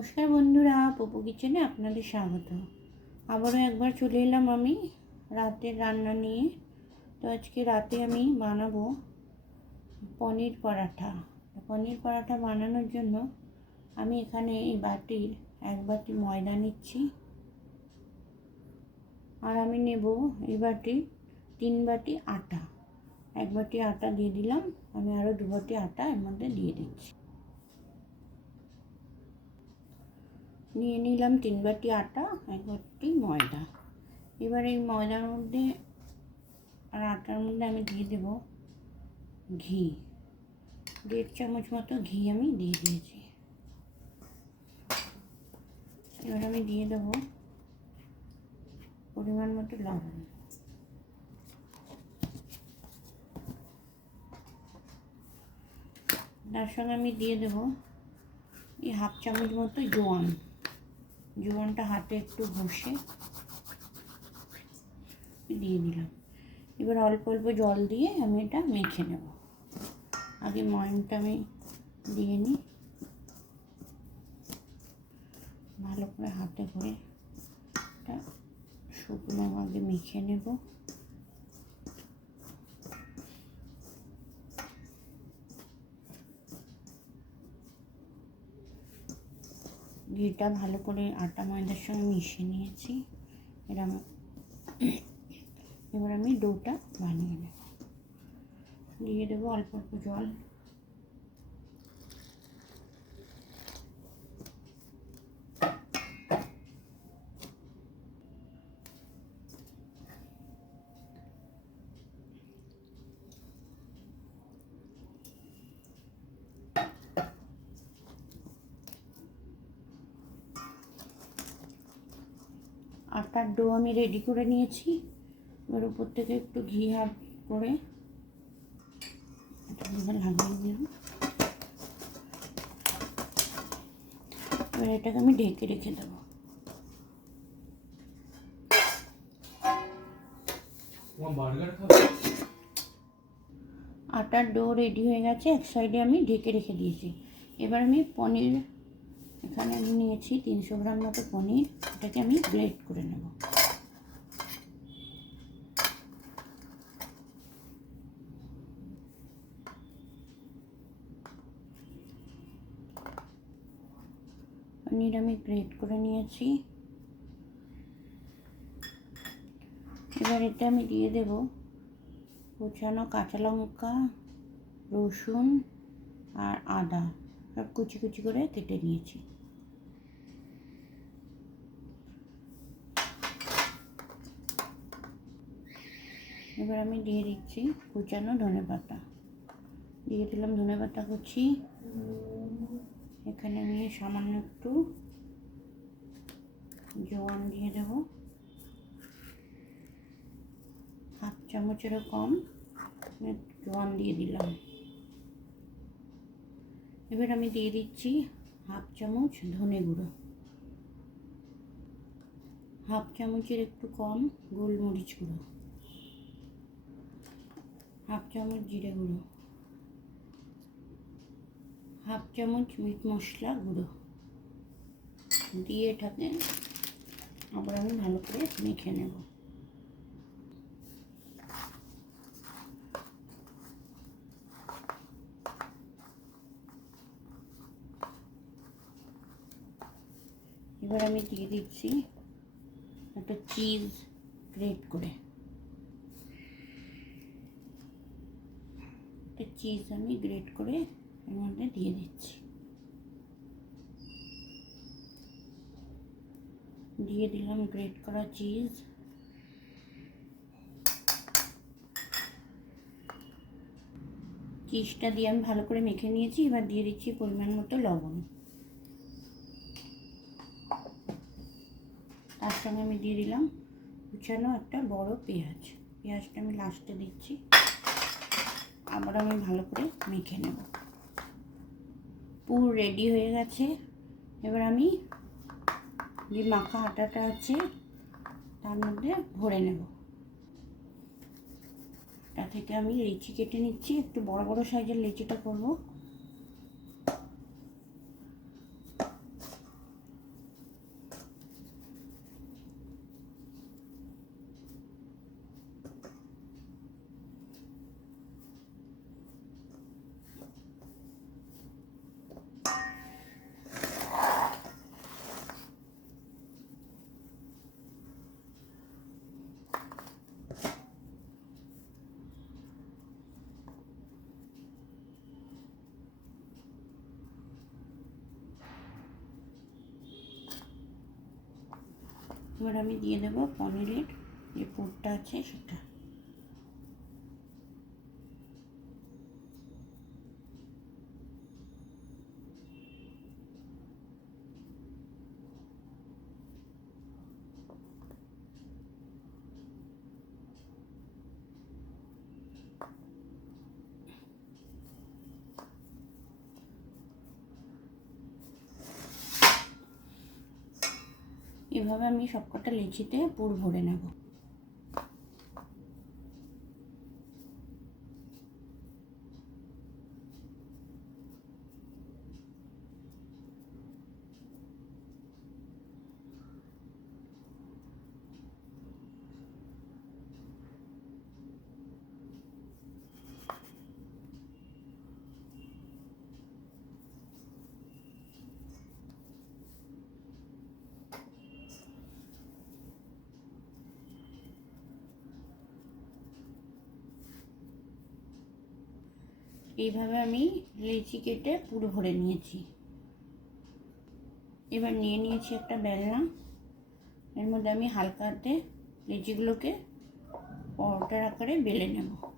নমস্কার বন্ধুরা, পপু কিচেনে আপনাদের স্বাগত। আবারও একবার চলে এলাম আমি রাতের রান্না নিয়ে। তো আজকে রাতে আমি বানাবো পনির পরাঠা। পনির পরাঠা বানানোর জন্য আমি এখানে এই বাটির এক বাটি ময়দা নিচ্ছি। আর আমি নেব এই বাটি তিন বাটি আটা। এক বাটি আটা দিয়ে দিলাম, আমি আরও দু বাটি আটা এর মধ্যে দিয়ে দিচ্ছি। নিয়ে নিলাম তিন বাটি আটা, এক বাটি ময়দা। এবার এই ময়দার মধ্যে আর আটার মধ্যে আমি দিয়ে দেব ঘি। দেড় চামচ মতো ঘি আমি দিয়ে দিয়েছি। এবার আমি দিয়ে দেব পরিমাণ মতো লবণ। তার সঙ্গে আমি দিয়ে দেব এই হাফ চামচ মতো জোয়ান। জোয়ানটা হাতে একটু ঘষে দিয়ে দিলাম। এবার অল্প অল্প জল দিয়ে আমি এটা মেখে নেব। আগে ময়নটা আমি দিয়ে নিই। ভালো করে হাতে করে এটা শুকনো আগে মেখে নেব। ঘিটা ভালো করে আটা, ময়দার সঙ্গে মিশিয়ে নিয়েছি। এরম এবার আমি ডোটা বানিয়ে নেব। দিয়ে দেবো অল্প অল্প জল। আটার ডো আমি রেডি করে নিয়েছি। এবার উপর থেকে একটু ঘি হাফ করে লাগিয়ে দিলাম। এবার এটাকে আমি ঢেকে রেখে দেবো। আটার ডো রেডি হয়ে গেছে এক সাইডে আমি ঢেকে রেখে দিয়েছি। এবার আমি পনির এখানে আমি নিয়েছি তিনশো গ্রাম মতো পনির, এটাকে আমি গ্রেড করে নেব। পনির আমি গ্রেড করে নিয়েছি। এবার এটা আমি দিয়ে দেব কুচানো কাঁচা লঙ্কা, রসুন আর আদা। সব কুচি কুচি করে কেটে নিয়েছি। এবার আমি দিয়ে দিচ্ছি কুচানো ধনে পাতা। দিয়ে দিলাম ধনে পাতা কুচি। এখানে আমি সামান্য একটু জোয়ান দিয়ে দেবো। হাফ চামচেরও কম। জোয়ান দিয়ে দিলাম। এবার আমি দিয়ে দিচ্ছি হাফ চামচ ধনে গুঁড়ো। হাফ চামচের একটু কম গোলমরিচ গুঁড়ো। হাফ চামচ জিরে গুঁড়ো। হাফ চামচ মিট মশলা গুঁড়ো। দিয়ে এটাকে আবার আমি ভালো করে মেখে নেব এবার আমি দিয়ে দিচ্ছি একটা চিজ গ্রেট করে। একটা চিজ আমি গ্রেট করে এর মধ্যে দিয়ে দিচ্ছি। দিয়ে দিলাম গ্রেট করা চিজ চিজটা দিয়ে আমি ভালো করে মেখে নিয়েছি, এবার দিয়ে দিচ্ছি পরিমাণ মতো লবণ। তার সঙ্গে আমি দিয়ে দিলাম কুচানো একটা বড় পেঁয়াজ। পেঁয়াজটা আমি লাস্টে দিচ্ছি। আবার আমি ভালো করে মেখে নেব। পুর রেডি হয়ে গেছে। এবার আমি যে মাখা আটাটা আছে, তার মধ্যে ভরে নেব। তা থেকে আমি লিচি কেটে নিচ্ছি। একটু বড় বড় সাইজের লিচিটা করব। এবার আমি দিয়ে দেবো পনিরের যে পুরটা আছে সেটা। এভাবে আমি সবকটা লেচিতে পুর ভরে নেব। এইভাবে আমি লিচি কেটে পুরো ভরে নিয়েছি। এবার নিয়ে নিয়েছি একটা বেলনা। এর মধ্যে আমি হালকাতে লিচিগুলোকে পরোটার আকারে বেলে নেব।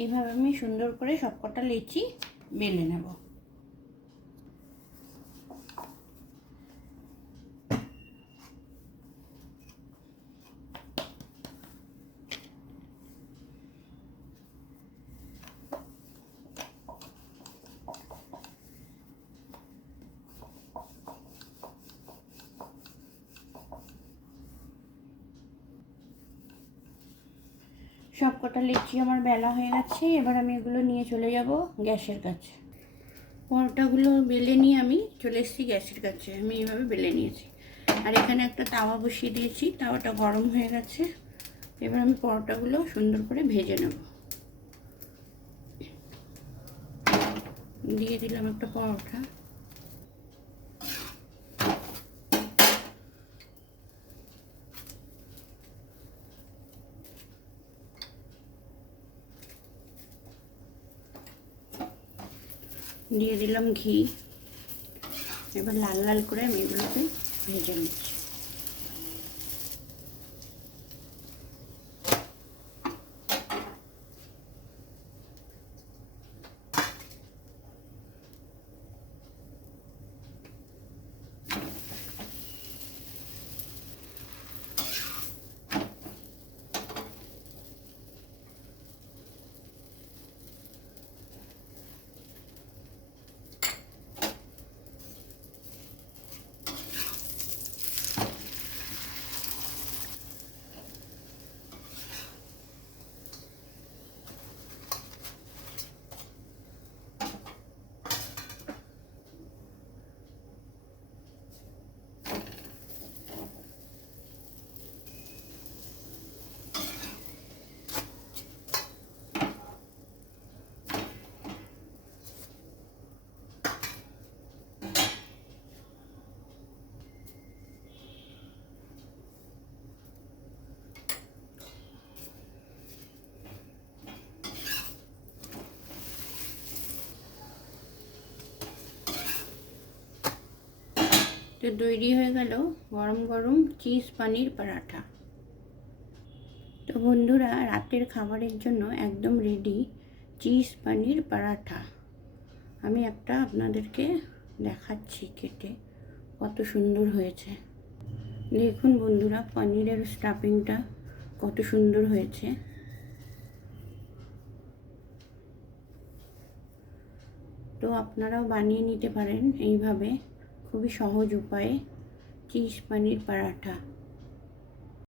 এইভাবে আমি সুন্দর করে সবকটা লেচি বেলে নেব। সব কটা লিচি আমার বেলা হয়ে গেছে, এবার আমি এগুলো নিয়ে চলে যাব গ্যাসের কাছে। পরোটাগুলো বেলে নিয়ে আমি চলে এসেছি গ্যাসের কাছে, আমি এইভাবে বেলে নিয়েছি। আর এখানে একটা তাওয়া বসিয়ে দিয়েছি, তাওয়াটা গরম হয়ে গেছে। এবার আমি পরোটাগুলো সুন্দর করে ভেজে নেব। দিয়ে দিলাম একটা পরোটা। দিয়ে দিলাম ঘি। এবার লাল লাল করে আমি এগুলোকে ভেজে নিচ্ছি। তো তৈরি হয়ে গেল গরম গরম চিজ পানির পরাঠা। তো বন্ধুরা, রাতের খাবারের জন্য একদম রেডি চিজ পানির পরাঠা। আমি একটা আপনাদেরকে দেখাচ্ছি কেটে কত সুন্দর হয়েছে। দেখুন বন্ধুরা, পনিরের স্টাফিংটা কত সুন্দর হয়েছে। তো আপনারাও বানিয়ে নিতে পারেন এইভাবে। খুবই সহজ উপায়ে চিজ পানির পরাঠা।